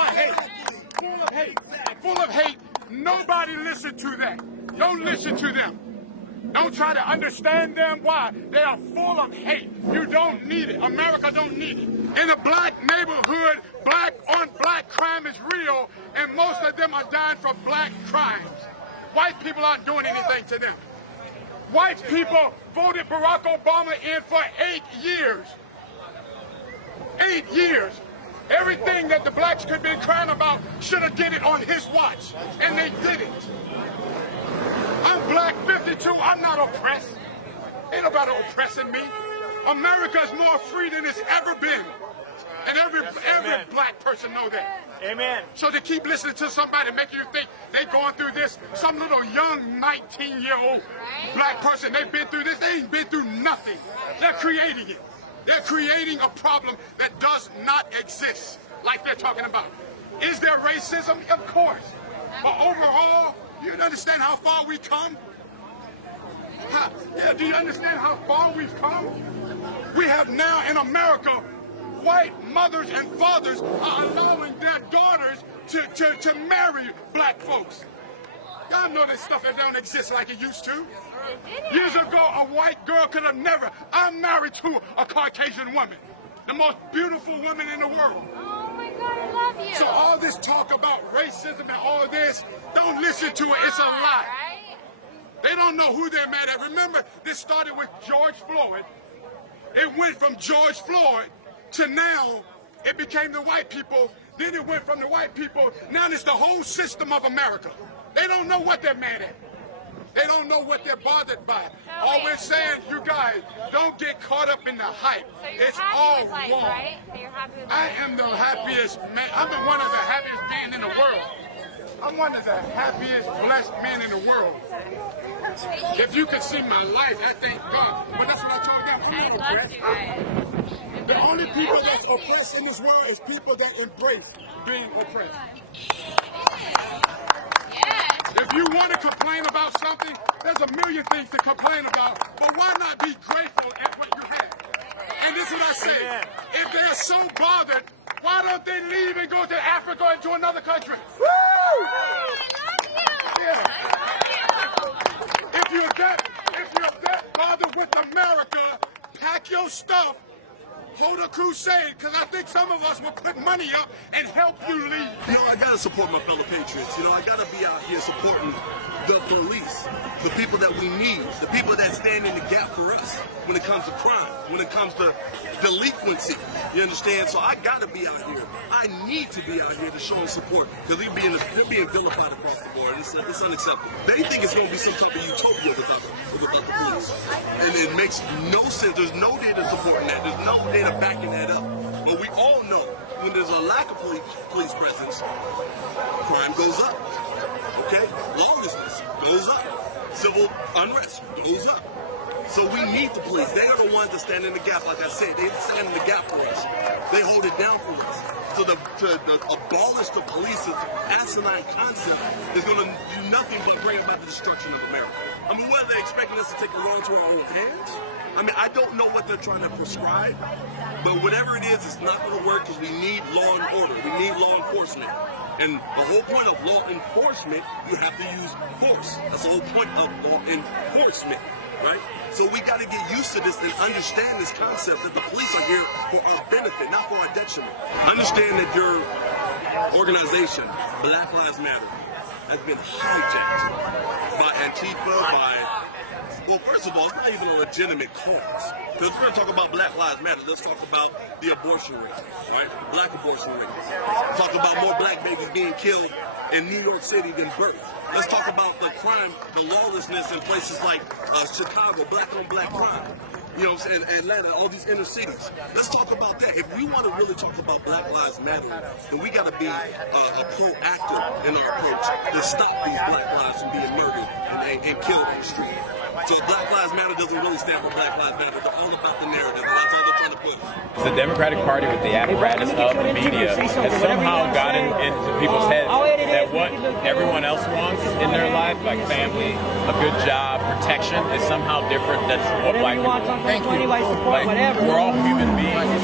of hate. Full of hate. Full of hate. Nobody listen to that. Don't listen to them. Don't try to understand them. Why? They are full of hate. You don't need it. America don't need it. In a black neighborhood, black on black crime is real, and most of them are dying from black crimes. White people aren't doing anything to them. White people voted Barack Obama in for 8 years. 8 years. Everything that the blacks could be crying about should have did it on his watch, and they didn't. I'm black 52, I'm not oppressed. Ain't nobody oppressing me. America is more free than it's ever been. And every black person know that. Amen. So to keep listening to somebody make you think they going through this, some little young 19-year-old black person, they've been through this, they ain't been through nothing. They're creating it. They're creating a problem that does not exist, like they're talking about. Is there racism? Of course. But overall, you understand how far we've come? Do you understand how far we've come? We have now in America, white mothers and fathers are allowing their daughters to marry black folks. Y'all know this stuff that don't exist like it used to. Years ago, a white girl could have never. I'm married to a Caucasian woman, the most beautiful woman in the world. Oh my God, I love you. So all this talk about racism and all this, don't listen to it. It's a lie. They don't know who they're mad at. Remember, this started with George Floyd. It went from George Floyd to now it became the white people. Then it went from the white people. Now it's the whole system of America. They don't know what they're mad at. They don't know what they're bothered by. All we're saying, you guys, don't get caught up in the hype. So you're it's happy all with life, wrong. right? So you're happy with I life? am the happiest man. I'm one of the happiest men in the world. I'm one of the happiest, blessed men in the world. If you could see my life, I thank God. But that's what I told them. I'm not I love oppressed. you guys. The only people that's oppressed in this world is people that embrace being oppressed. If you want to complain about something, there's a million things to complain about, but why not be grateful at what you have? And this is what I say. If they're so bothered, why don't they leave and go to Africa or to another country? Woo! Yeah. If you're that bothered with America, pack your stuff, hold a crusade, because I think some of us will put money up and help you leave. You know, I gotta support my fellow patriots. You know, I gotta be out here supporting the police, the people that we need, the people that stand in the gap for us when it comes to crime, when it comes to delinquency. You understand? So I gotta be out here. I need to be out here to show them support, because they're being vilified across the board. It's unacceptable. They think it's gonna be some type of utopia without the police, and it makes no sense. There's no data supporting that. There's no data backing that up. But we all know when there's a lack of police presence, crime goes up. Okay? Lawlessness goes up. Civil unrest goes up. So we need the police. They are the ones that stand in the gap. Like I said, they stand in the gap for us. They hold it down for us. So to abolish the police, this asinine concept, is going to do nothing but bring about the destruction of America. I mean, what are they expecting us to take the law into our own hands? I mean, I don't know what they're trying to prescribe, but whatever it is, it's not going to work, because we need law and order. We need law enforcement. And the whole point of law enforcement, you have to use force. That's the whole point of law enforcement, right? So we got to get used to this and understand this concept that the police are here for our benefit, not for our detriment. Understand that your organization, Black Lives Matter, has been hijacked by Antifa, well, first of all, it's not even a legitimate cause. Because we're going to talk about Black Lives Matter. Let's talk about the abortion rate, right? Black abortion rate. Talk about more black babies being killed in New York City than birth. Let's talk about the crime, the lawlessness in places like Chicago, black-on-black crime. You know what I'm saying? Atlanta, all these inner cities. Let's talk about that. If we want to really talk about Black Lives Matter, then we got to be proactive in our approach to stop these black lives from being murdered and killed on the street. So Black Lives Matter doesn't really stand for Black Lives Matter. They're all about the narrative, and that's how they're trying to push. The Democratic Party, with the apparatus of the media, has somehow gotten into people's heads that what everyone else wants in their life, like family, a good job, protection, is somehow different than what black people want. Thank you. Support, whatever. We're all human beings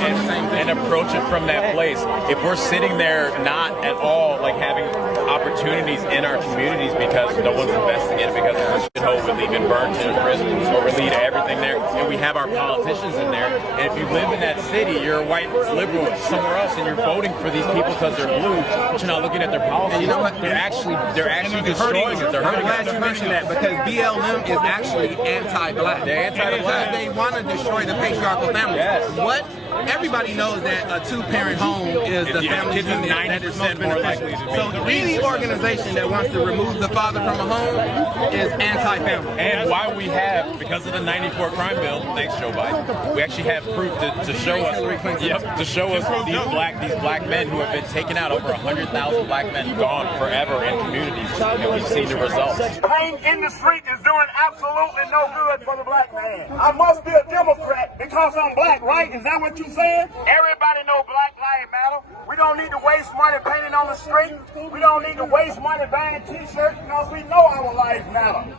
and approach it from that place. If we're sitting there not at all like having opportunities in our communities because no one's investing in it, because we're shithole, we're leaving burnt to prison, or we lead everything there, and we have our politicians in there, and if you live in that city, you're a white liberal somewhere else, and you're voting for these people because they're blue, but you're not looking at their policies. You know what? They're actually destroying it. They're I'm hurting glad us. you mentioned that, because BLM is actually anti-black. They're anti-black. Because they want to destroy the patriarchal family. Yes. What? Everybody knows that a two-parent home is the family kids are unit that is most 90% more likely beneficial. to be. So any organization that wants to remove the father from a home is anti-family. And why we have, because of the '94 crime bill, thanks Joe Biden, we actually have proof to show us, to show us these black men who have been taken out, over 100,000 black men gone forever in communities, and we've seen the results. Playing in the street is doing absolutely no good for the black man. I must be a Democrat because I'm black, right? Is that what you're saying? Everybody know Black Lives Matter. We don't need to waste money painting on the street. We don't need to waste money buying t-shirts because we know our lives matter.